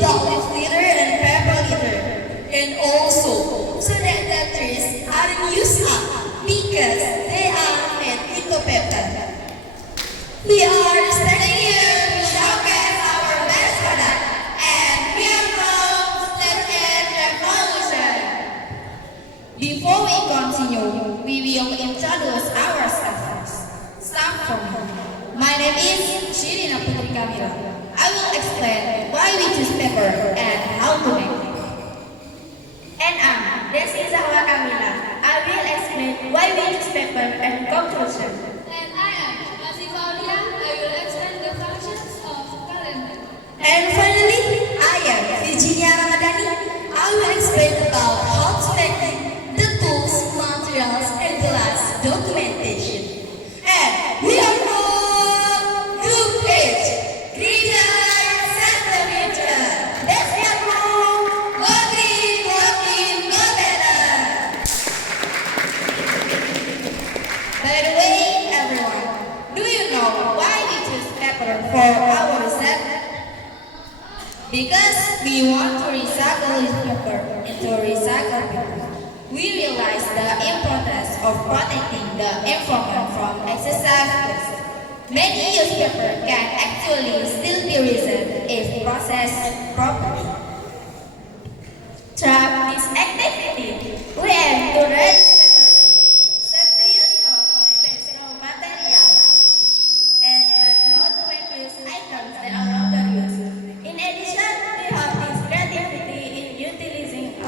without leaf litter and paper litter, and also so that the trees aren't used up because they are made into paper. We are standing here to showcase our best product, and we are from Station Revolution. Before we continue, we will introduce ourselves first. Start from me. My name is Shirina Putri Kamila. I will explain why we choose paper and how to make it. And Desi Zahwa Kamila. I will explain why we use paper and conclusion. And I am Asif Aulia. I will explain the functions of calendar. And finally, I am Virginia Ramadhani. I will explain about how to make the tools, materials, and the last documentation. And we are from Group H, Greater Center Future. Let's get from working, go better. By the way, everyone, do you know why we choose paper for our research? Because we want to recycle this paper into recycled paper. We realize the importance of protecting the environment from excessive waste. Many used paper can actually still be reused if processed properly. Through this activity, we aim to reduce paper waste, save the use of recyclable materials, and learn how to make use items that are longer use. In addition, we have this creativity in utilizing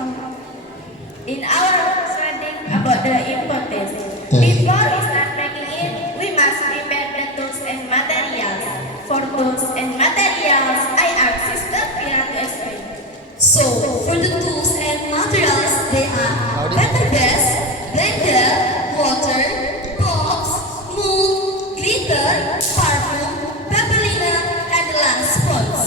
in our understanding about the importance. Before we start making it, we must prepare the tools and materials. For tools and materials, I ask Sister Pira to explain. So, for the tools and materials, they are paper base, blender, water, box, mold, glitter, parfum, paper liner, and last sponge.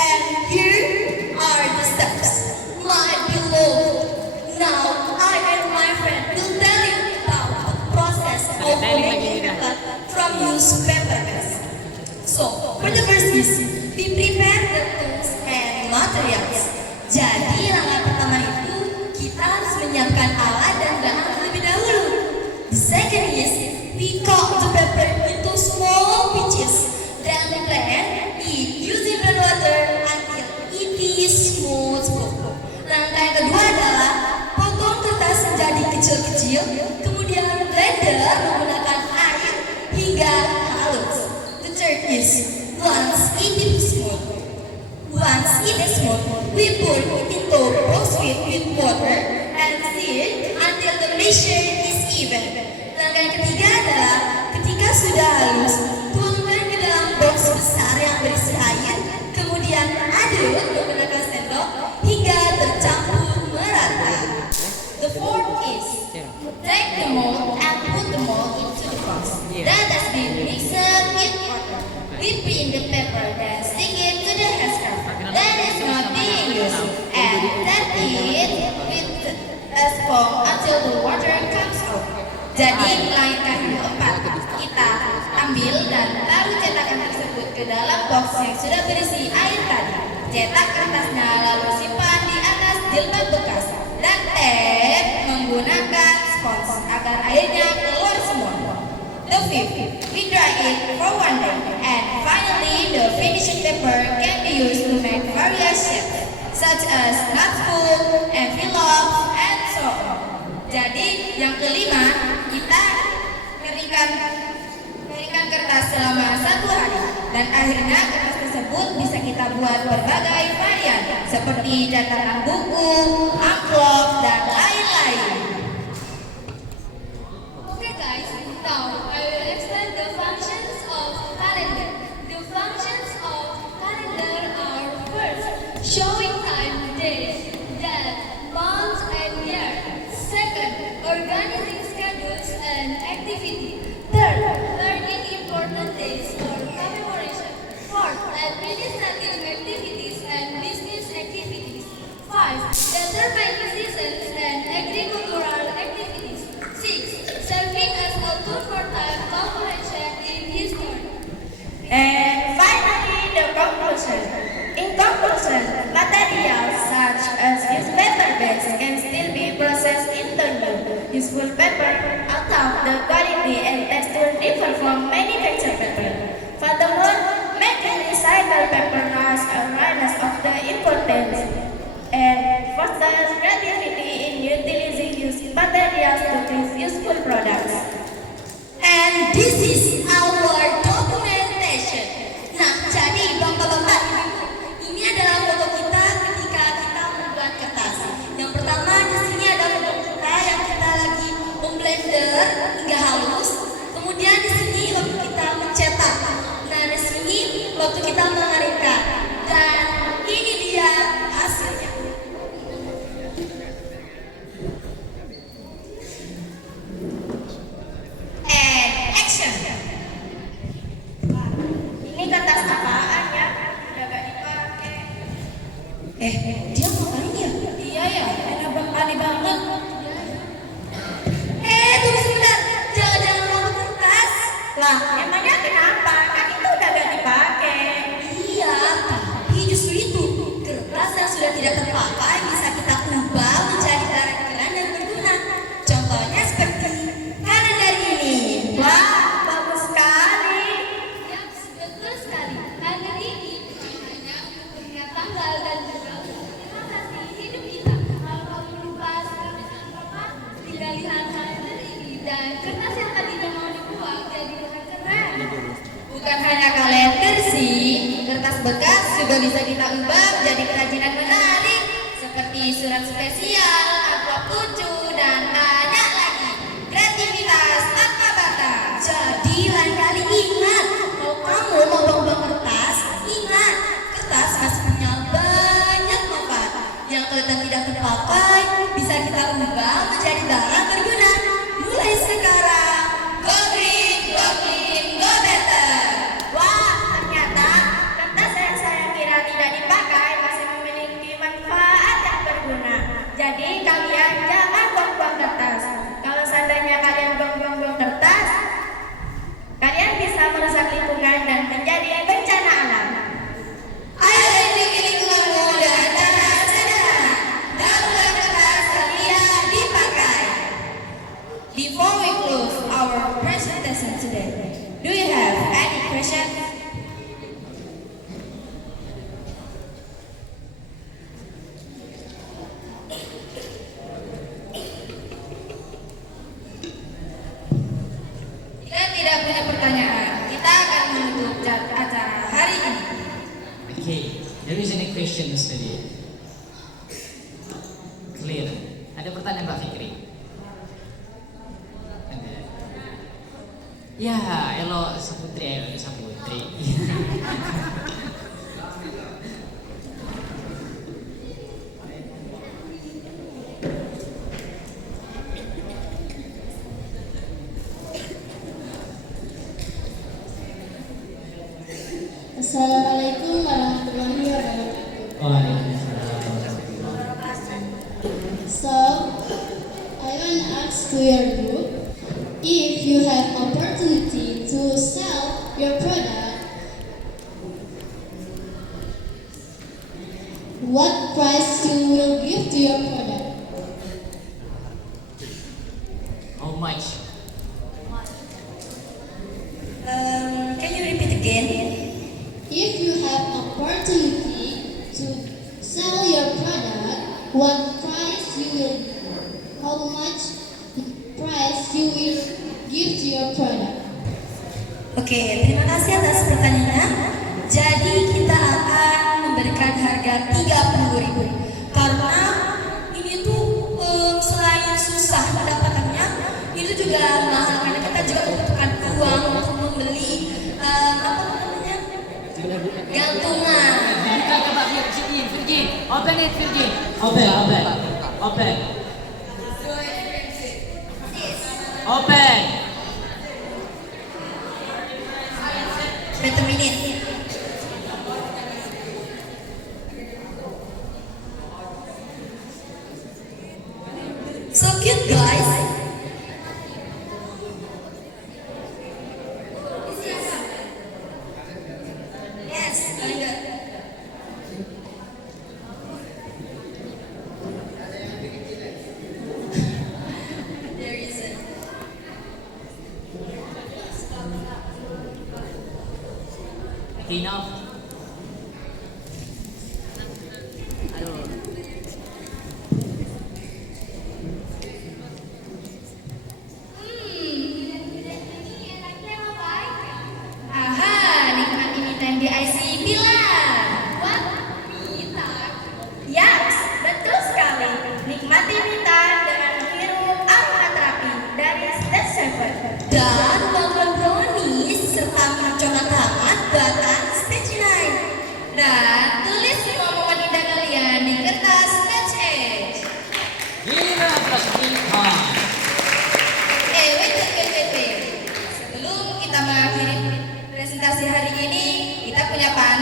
And here are the steps. My beloved. Now, I and my friend will tell you about the process of making paper from used paper base. So, for the first is, we prepare the tools and materials. Jadi, langkah pertama itu, kita harus menyiapkan alat dan bahan terlebih dahulu. The second is, we cut the paper into small pieces. Then blend it using rainwater until it is smooth. Langkah yang kedua adalah potong kertas menjadi kecil-kecil, kemudian blender menggunakan air hingga halus. The third is, once it is smooth, we put it into box with water and seal until the mixture is even. Langkah yang ketiga adalah ketika sudah halus, tuangkan ke dalam box besar yang berisi air, kemudian aduk menggunakan sendok hingga tercampur merata. The fourth is, take the mold and put the mold into the box that has been mixed in water. Dip in the paper, then stick it to the headscarf that is not being used, and tap it with a sponge until the water comes out. Jadi, langkah yang keempat, kita ambil dan taruh cetakan tersebut ke dalam box yang sudah berisi air tadi. Cetak kertasnya lalu simpan di atas jilbab bekas dan tap menggunakan spons agar airnya keluar semua. The fifth, we dry it for 1 day, and finally the finishing paper can be used to make various shapes such as notebook, envelopes, and so on. Jadi yang kelima, kita keringkan kertas selama 1 hari, dan akhirnya kertas tersebut bisa kita buat berbagai varian seperti cetakan buku, amplop, dan lain-lain. Okay guys, now I will explain the functions of calendar. The functions of calendar are first, showing time, days, month, and year. Second, organizing schedules and activity. Third, learning important days for commemoration. Fourth, administrative activities and business activities. 5, determining seasons and agricultural activities. 6, serving as a tool for time calculation in history. And finally, the conclusion. In conclusion, manufacture paper. Furthermore, making recycled paper raise awareness of the importance and fosters creativity in utilizing used materials to create useful products. And this is our documentation. Nah, jadi bapak-bapak ibu, ini adalah foto kita ketika kita membuat kertas. Yang pertama di sini ada foto kita yang kita lagi memblender hingga halus. Kemudian di sini waktu kita mencetak. Nah, di sini waktu kita mengeringkan. Dan ini dia hasilnya. And action. Ini kertas apaan ya? Udah gak dipakai. Dia ngapain ya? Iya ya, aneh banget. Tunggu sebentar. Jangan-jangan mau kertas. Lah, emangnya kenapa? Kan itu udah gak dipakai. Iya, tapi justru itu kertas yang sudah tidak terpakai bisa kita ubah menjadi barang keren dan berguna. Contohnya seperti kalender ini. Wah, bagus sekali. Ya, betul sekali. Kalender ini hanya untuk mengingat tanggal dan juga untuk mengingatasi hidup kita. Kalau kamu lupa sekarang apa, tinggal lihat kalender ini dan kertas yang tadinya mau dibuang jadi bahan keren. Bukan hanya kalender sih, kertas bekas juga bisa kita ubah menjadi kerajinan menarik seperti surat spesial, amplop lucu, dan banyak lagi. Kreativitas tanpa batas. Jadi lain kali ingat, kalau kamu mau buang kertas, ingat kertas masih punya banyak manfaat yang kelihatan tidak terpakai bisa kita ubah menjadi barang berguna. Mulai sekarang, Go green, go clean, go better. Wah, ternyata kertas yang saya kira tidak dipakai masih memiliki manfaat yang berguna. Jadi kalian jangan buang-buang kertas. Kalau seandainya kalian buang-buang kertas, kalian bisa merusak lingkungan dan menjadi bencana alam. Ayo lindungi lingkunganmu dengan cara sederhana. Daur ulang kertas sedia dipakai. Before we close our presentation today, do you have any questions? Jika tidak punya pertanyaan, kita akan menutup acara hari ini. Okay, there is any questions tadi? Clear. Ada pertanyaan Pak Fikri? Ada. Ya, Elo Saputri, Saputri. Assalamualaikum warahmatullahi wabarakatuh. Waalaikumsalam warahmatullahi wabarakatuh. So, I want to ask to your group, if you have opportunity to sell your product, what price you will give to your product? How much? can you repeat again? If you have opportunity to sell your product, what price you will, how much price you will give to your product? Oke, terima kasih atas pertanyaannya. Jadi kita akan memberikan harga 30.000 karena ini tuh selain susah mendapatkannya, itu juga mahal karena kita juga membutuhkan uang untuk membeli apa namanya gantungan. Buka ke Pak Firji, Firji. Open it, Firji. Open. Open. Wait a minute. So cute, guys. Yes, very good. There isn't. punya panas.